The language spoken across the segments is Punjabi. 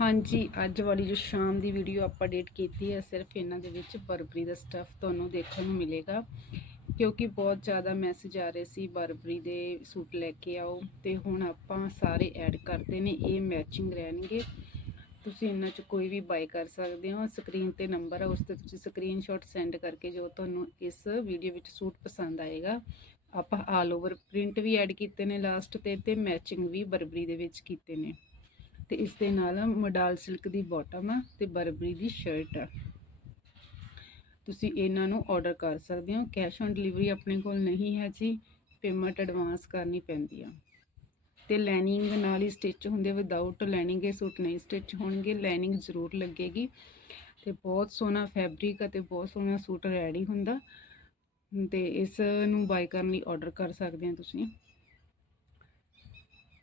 ਹਾਂਜੀ, ਅੱਜ ਵਾਲੀ ਜੋ ਸ਼ਾਮ ਦੀ ਵੀਡੀਓ ਆਪਾਂ ਡੇਟ ਕੀਤੀ ਹੈ, ਸਿਰਫ ਇਹਨਾਂ ਦੇ ਵਿੱਚ ਬਰਬਰੀ ਦਾ ਸਟੱਫ ਤੁਹਾਨੂੰ ਦੇਖਣ ਨੂੰ ਮਿਲੇਗਾ। ਕਿਉਂਕਿ ਬਹੁਤ ਜ਼ਿਆਦਾ ਮੈਸੇਜ ਆ ਰਹੇ ਸੀ ਬਰਬਰੀ ਦੇ ਸੂਟ ਲੈ ਕੇ ਆਓ ਤੇ ਹੁਣ ਆਪਾਂ ਸਾਰੇ ਐਡ ਕਰਦੇ ਨੇ, ਇਹ ਮੈਚਿੰਗ ਰਹਿਣਗੇ। ਤੁਸੀਂ ਇਹਨਾਂ 'ਚ ਕੋਈ ਵੀ ਬਾਈ ਕਰ ਸਕਦੇ ਹੋ ਸਕਰੀਨ ਤੇ ਨੰਬਰ ਹੈ ਉਸ ਤੇ ਤੁਸੀਂ ਸਕਰੀਨਸ਼ਾਟ ਸੈਂਡ ਕਰਕੇ ਜੋ ਤੁਹਾਨੂੰ ਇਸ ਵੀਡੀਓ ਵਿੱਚ ਸੂਟ ਪਸੰਦ ਆਏਗਾ, ਆਪਾਂ ਆਲ ਓਵਰ ਪ੍ਰਿੰਟ ਵੀ ਐਡ ਕੀਤੇ ਨੇ ਲਾਸਟ ਤੇ ਤੇ ਮੈਚਿੰਗ ਵੀ ਬਰਬਰੀ ਦੇ ਵਿੱਚ ਕੀਤੇ ਨੇ। ਤੇ ਇਸ ਦੇ ਨਾਲ ਮਡਾਲ ਸਿਲਕ ਦੀ ਬਾਟਮ ਆ ਤੇ ਬਰਬਰੀ ਦੀ ਸ਼ਰਟ ਆ। ਤੁਸੀਂ ਇਹਨਾਂ ਨੂੰ ਆਰਡਰ ਕਰ ਸਕਦੇ ਹੋ। ਕੈਸ਼ ਔਨ ਡਿਲੀਵਰੀ ਆਪਣੇ ਕੋਲ ਨਹੀਂ ਹੈ ਜੀ। ਪੇਮੈਂਟ ਐਡਵਾਂਸ ਕਰਨੀ ਪੈਂਦੀ ਆ। ਤੇ ਲਾਈਨਿੰਗ ਨਾਲ ਹੀ ਸਟਿਚ ਹੁੰਦੇ। ਵਿਦਆਊਟ ਲਾਈਨਿੰਗ ਇਹ ਸੂਟ ਨਹੀਂ ਸਟਿਚ ਹੋਣਗੇ। ਲਾਈਨਿੰਗ ਜ਼ਰੂਰ ਲੱਗੇਗੀ। ਤੇ ਬਹੁਤ ਸੋਹਣਾ ਫੈਬਰਿਕ ਅਤੇ ਬਹੁਤ ਸੋਹਣਾ ਸੂਟ ਰੈਡੀ ਹੁੰਦਾ। ਤੇ ਇਸ ਨੂੰ ਬਾਈ ਕਰਨ ਲਈ ਆਰਡਰ ਕਰ ਸਕਦੇ ਹੋ ਤੁਸੀਂ।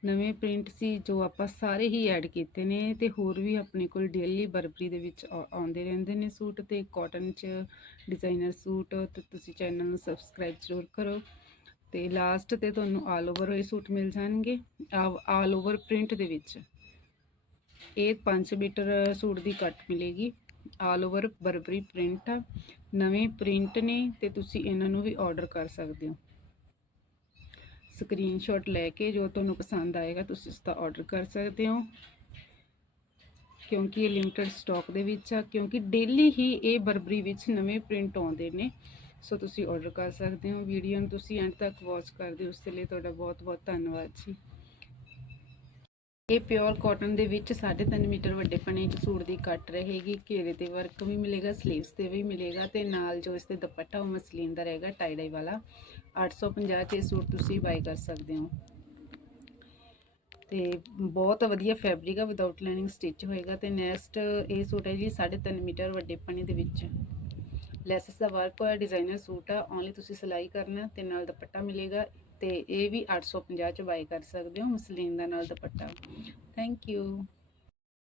ਨਵੇਂ ਪ੍ਰਿੰਟ ਸੀ, ਜੋ ਆਪਾਂ ਸਾਰੇ ਹੀ ਐਡ ਕੀਤੇ ਨੇ ਤੇ ਹੋਰ ਵੀ ਆਪਣੇ ਕੋਲ ਡੇਲੀ ਬਰਬਰੀ ਦੇ ਵਿੱਚ ਆਉਂਦੇ ਰਹਿੰਦੇ ਨੇ ਸੂਟ ਤੇ ਕਾਟਨ ਚ ਡਿਜ਼ਾਈਨਰ ਸੂਟ, ਤੇ ਤੁਸੀਂ ਚੈਨਲ ਨੂੰ ਸਬਸਕ੍ਰਾਈਬ ਜ਼ਰੂਰ ਕਰੋ। ਤੇ ਲਾਸਟ ਤੇ ਤੁਹਾਨੂੰ ਆਲ ਓਵਰ ਇਹ ਸੂਟ ਮਿਲ ਜਾਣਗੇ ਆਲ ਓਵਰ ਪ੍ਰਿੰਟ ਦੇ ਵਿੱਚ। ਇਹ 5 ਮੀਟਰ ਸੂਟ ਦੀ ਕੱਟ ਮਿਲੇਗੀ। ਆਲ ਓਵਰ ਬਰਬਰੀ ਪ੍ਰਿੰਟ ਆ। ਨਵੇਂ ਪ੍ਰਿੰਟ ਨੇ ਤੇ ਤੁਸੀਂ ਇਹਨਾਂ ਨੂੰ ਵੀ ਆਰਡਰ ਕਰ ਸਕਦੇ ਹੋ। ਸਕਰੀਨਸ਼ਾਟ ਲੈ ਕੇ ਜੋ ਤੁਹਾਨੂੰ ਪਸੰਦ ਆਏਗਾ, ਤੁਸੀਂ ਉਸ ਦਾ ਆਰਡਰ ਕਰ ਸਕਦੇ ਹੋ। ਕਿਉਂਕਿ ਇਹ ਲਿਮਟਿਡ ਸਟਾਕ ਦੇ ਵਿੱਚ ਆ, ਕਿਉਂਕਿ ਡੇਲੀ ਹੀ ਇਹ ਬਰਬਰੀ ਵਿੱਚ ਨਵੇਂ ਪ੍ਰਿੰਟ ਆਉਂਦੇ ਨੇ। ਸੋ ਤੁਸੀਂ ਆਰਡਰ ਕਰ ਸਕਦੇ ਹੋ। ਵੀਡੀਓ ਨੂੰ ਤੁਸੀਂ ਐਂਡ ਤੱਕ ਵਾਚ ਕਰਦੇ ਹੋ ਉਸ ਦੇ ਲਈ ਤੁਹਾਡਾ ਬਹੁਤ ਬਹੁਤ ਧੰਨਵਾਦ ਜੀ। ਇਹ ਪਿਓਰ ਕਾਟਨ ਦੇ ਵਿੱਚ 3.5 ਮੀਟਰ ਵੱਡੇ ਪਣੇ ਚ ਸੂਟ ਦੀ ਕੱਟ ਰਹੇਗੀ, ਘੇਰੇ ਤੇ ਵਰਕ ਵੀ ਮਿਲੇਗਾ ਸਲੀਵਸ ਤੇ ਵੀ ਮਿਲੇਗਾ ਤੇ ਨਾਲ ਜੋ ਇਸ ਤੇ ਦੁਪੱਟਾ ਉਹ ਮਸਲੀਨ ਦਾ ਰਹੇਗਾ ਟਾਈ ਡਾਈ ਵਾਲਾ 850 ਚ ਇਹ ਸੂਟ ਤੁਸੀਂ ਬਾਈ ਕਰ ਸਕਦੇ ਹੋ। ਤੇ ਬਹੁਤ ਵਧੀਆ ਫੈਬਰਿਕ ਆ ਵਿਦਆਊਟ ਲਾਈਨਿੰਗ ਸਟਿਚ ਹੋਏਗਾ ਤੇ ਨੈਕਸਟ ਇਹ ਸੂਟ ਹੈ ਜੀ 3.5 ਮੀਟਰ ਵੱਡੇ ਪਣੇ ਦੇ ਵਿੱਚ। ਲੈਸਸ ਦਾ ਵਰਕ ਹੋਇਆ ਡਿਜ਼ਾਈਨਰ ਸੂਟ ਆ ਓਨਲੀ ਤੁਸੀਂ ਸਿਲਾਈ ਕਰਨਾ ਤੇ ਨਾਲ ਦੁਪੱਟਾ ਮਿਲੇਗਾ ਤੇ ਇਹ ਵੀ 850 ਚ ਬਾਈ ਕਰ ਸਕਦੇ ਹੋ, ਮਸਲੀਨ ਦਾ ਨਾਲ ਦੁਪੱਟਾ। Thank you